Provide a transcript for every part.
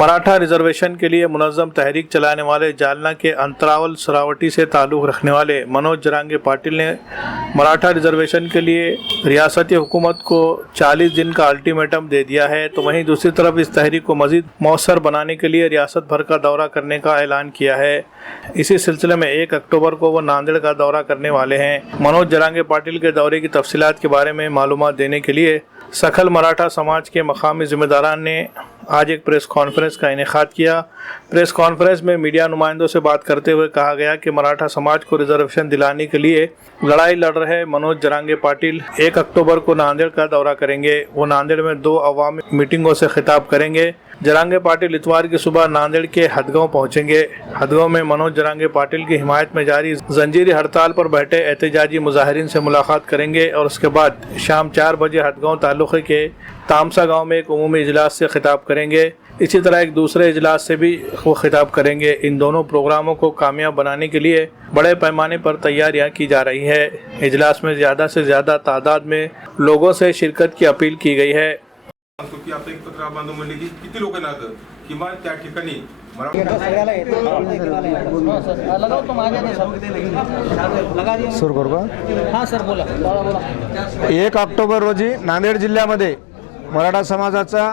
Maratha reservation के लिए मुनज़्ज़म तहरीक चलाने वाले जालना के अंतरावल सरावटी से ताल्लुक़ रखने वाले मनोज जरांगे पाटिल ने मराठा रिजर्वेशन के लिए रियासती हुकूमत को 40 दिन का अल्टीमेटम दे दिया है। तो वहीं दूसरी तरफ इस तहरीक को मज़ीद मौसर बनाने के लिए रियासत भर का दौरा करने का ऐलान किया है। इसी सिलसिले में 1 अक्टूबर को वो नांदेड़ का दौरा करने वाले हैं। मनोज जरांगे पाटिल के दौरे की तफसीलात के बारे में मालूमात देने के लिए सकल मराठा समाज के मकामी ज़िम्मेदारान ने आज एक प्रेस कॉन्फ्रेंस का इनेकाद किया। प्रेस कॉन्फ्रेंस में मीडिया नुमाइंदों से बात करते हुए कहा गया कि मराठा समाज को रिजर्वेशन दिलाने के लिए लड़ाई लड़ रहे मनोज जरांगे पाटिल 1 अक्टूबर को नांदेड़ का दौरा करेंगे। वो नांदेड़ में 2 अवामी मीटिंगों से खिताब करेंगे। जरांगे पाटिल इतवार की सुबह नांदेड़ के हदगांव पहुंचेंगे। हदगांव में मनोज जरांगे पाटिल की हिमायत में जारी जंजीरी हड़ताल पर बैठे एहतजाजी मुजाहिरीन से मुलाकात करेंगे और उसके बाद शाम 4 बजे हदगांव तालुक़े के तामसा गांव में एक उमूमी इजलास से खिताब करेंगे। इसी तरह एक दूसरे इजलास से भी वो खिताब करेंगे। इन दोनों प्रोग्रामों को कामयाब बनाने के लिए बड़े पैमाने पर तैयारियां की जा रही है। इजलास में ज़्यादा से ज़्यादा तादाद में लोगों से शिरकत की अपील की गई है। की आपलं एक पत्र बांधून म्हणले की किती लोकांना आलं किमान त्या ठिकाणी सुरू करू का? हां सर बोला. 1 ऑक्टोबर रोजी नांदेड जिल्ह्यामध्ये मराठा समाजाचा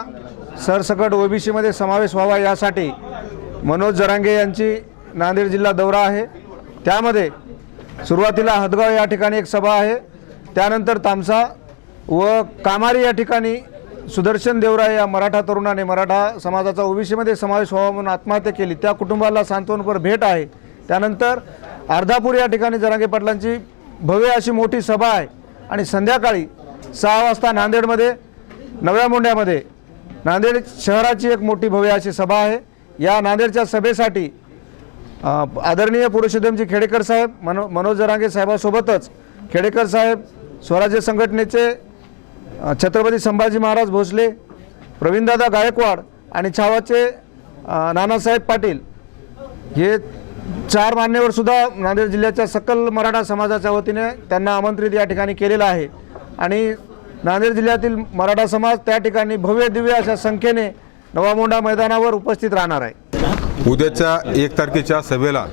सरसकट ओबीसी मध्ये समावेश व्हावा यासाठी मनोज जरांगे यांची नांदेड जिल्हा दौरा आहे। त्यामध्ये सुरुवातीला हदगाव या ठिकाणी एक सभा आहे, त्यानंतर तामसा व कामारी या ठिकाणी सुदर्शन देवराय या मराठा तरुणाने मराठा समाजाचा ओबीसी मध्ये समावेश व्हावा म्हणून आत्महत्या केली, त्या कुटुंबाला सांत्वनपर भेट आहे। त्यानंतर अर्धापूर या ठिकाणी जरांगे पाटलांची भव्य अशी मोठी सभा आहे आणि संध्याकाळी 6 वाजता नांदेडमध्ये नव्या मोंढ्यामध्ये नांदेड शहराची एक मोठी भव्य अशी सभा आहे। या नांदेडच्या सभेसाठी आदरणीय पुरुषोत्तमजी खेडेकर साहेब, मनोज जरांगे साहेबांसोबतच खेडेकर साहेब, स्वराज्य संघटनेचे छत्रपती संभाजी महाराज भोसले, प्रवीणदादा गायकवाड आणि छावाचे नानासाहेब पाटील हे 4 मान्यवर सुद्धा नांदेड जिल्ह्याच्या सकल मराठा समाजाच्या वतीने त्यांना आमंत्रित या ठिकाणी केलेलं आहे आणि नांदेड जिल्ह्यातील मराठा समाज त्या ठिकाणी भव्य दिव्य अशा संख्येने नवामोंढा मैदानावर उपस्थित राहणार आहे। उद्याच्या 1 तारखेच्या सभेला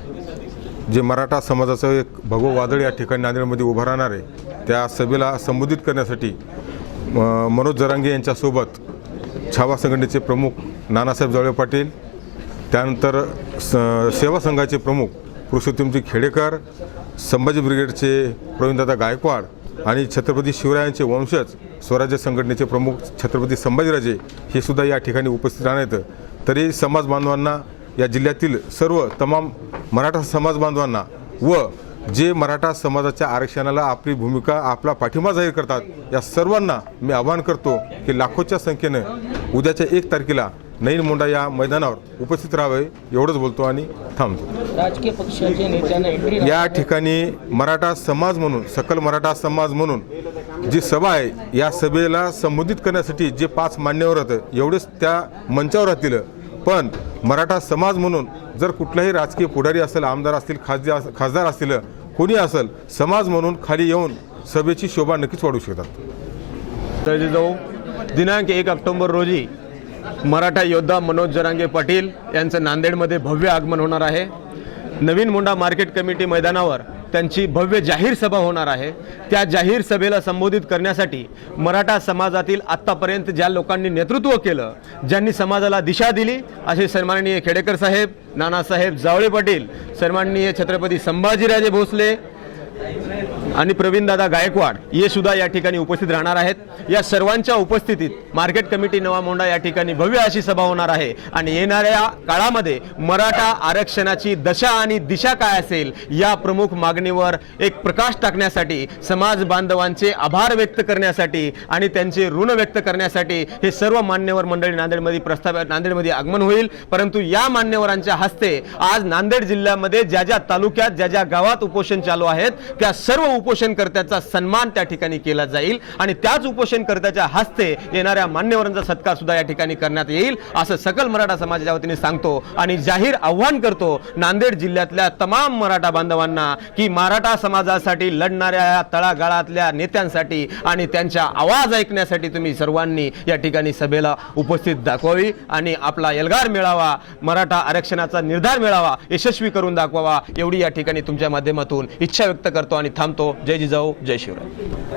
जे मराठा समाजाचं एक भगवं वादळ या ठिकाणी नांदेडमध्ये उभं राहणार आहे, त्या सभेला संबोधित करण्यासाठी मनोज जरांगे यांच्यासोबत छावा संघटनेचे प्रमुख नानासाहेब जावळे पाटील, त्यानंतर सेवा संघाचे प्रमुख पुरुषोत्तमजी खेडेकर, संभाजी ब्रिगेडचे प्रवीणदादा गायकवाड आणि छत्रपती शिवरायांचे वंशज स्वराज्य संघटनेचे प्रमुख छत्रपती संभाजीराजे हे सुद्धा या ठिकाणी उपस्थित राहणार आहेत। तरी समाज बांधवांना, या जिल्ह्यातील सर्व तमाम मराठा समाज बांधवांना व जे मराठा समाजाच्या आरक्षणाला आपली भूमिका, आपला पाठिंबा जाहीर करतात, या सर्वांना मी आवाहन करतो की लाखोच्या संख्येने उद्याच्या 1 तारखेला नईन मोंढा या मैदानावर उपस्थित राहावे। एवढंच बोलतो आणि थांबतो। राजकीय पक्षाचे नेत्यांना या ठिकाणी मराठा समाज म्हणून, सकल मराठा समाज म्हणून जी सभा आहे, या सभेला संबोधित करण्यासाठी जे 5 मान्यवर होते एवढेच त्या मंचावर राहतील। पण मराठा समाज म्हणून जर कुठलाही राजकीय पुढारी असेल, आमदार असतील, खासदार असतील, कोणी असेल, समाज म्हणून खाली येऊन सभेची शोभा नक्कीच वाढवू शकतात। तर जो दिनांक 1 ऑक्टोबर रोजी मराठा योद्धा मनोज जरांगे पाटील यांचं नांदेडमध्ये भव्य आगमन होणार आहे। नवीन मोंढा मार्केट कमिटी मैदानावर त्यांची भव्य जाहीर सभा होणार आहे। त्या जाहीर सभेला संबोधित करण्यासाठी मराठा समाजातील आत्तापर्यंत ज्या लोकांनी नेतृत्व केलं, ज्यांनी समाजाला दिशा दिली, असे सन्माननीय खेडेकर साहेब, नानासाहेब जावळे पाटील, सन्माननीय छत्रपती संभाजीराजे भोसले आणि प्रवीणदादा गायकवाड हे सुद्धा या ठिकाणी उपस्थित राहणार आहेत। या सर्वांच्या उपस्थितीत मार्केट कमिटी नवा मोंढा या ठिकाणी भव्य अशी सभा होणार आहे आणि येणाऱ्या काळामध्ये मराठा आरक्षणाची दशा आणि दिशा काय असेल या प्रमुख मागणीवर एक प्रकाश टाकण्यासाठी, समाज बांधवांचे आभार व्यक्त करण्यासाठी आणि त्यांचे ऋण व्यक्त करण्यासाठी हे सर्व मान्यवर मंडळी नांदेडमध्ये आगमन होईल। परंतु या मान्यवरांच्या हस्ते आज नांदेड जिल्ह्यामध्ये ज्या ज्या तालुक्यात, ज्या ज्या गावात उपोषण चालू आहेत, त्या सर्व उपोषणकर्त्याचा सन्मान त्या ठिकाणी केला जाईल आणि त्याच उपोषणकर्त्याच्या हस्ते येणाऱ्या मान्यवरांचा सत्कार सुद्धा या ठिकाणी करण्यात येईल असं सकल मराठा समाजाच्या वतीने सांगतो आणि जाहीर आव्हान करतो नांदेड जिल्ह्यातल्या तमाम मराठा बांधवांना की मराठा समाजासाठी लढणाऱ्या या तळागाळातल्या नेत्यांसाठी आणि त्यांच्या आवाज ऐकण्यासाठी तुम्ही सर्वांनी या ठिकाणी सभेला उपस्थित दाखवावी आणि आपला एल्गार मेळावा मराठा आरक्षणाचा निर्धार मेळावा यशस्वी करून दाखवावा एवढी या ठिकाणी तुमच्या माध्यमातून इच्छा व्यक्त करतो आणि थांबतो. जय जिजाऊ, जय शिवराय.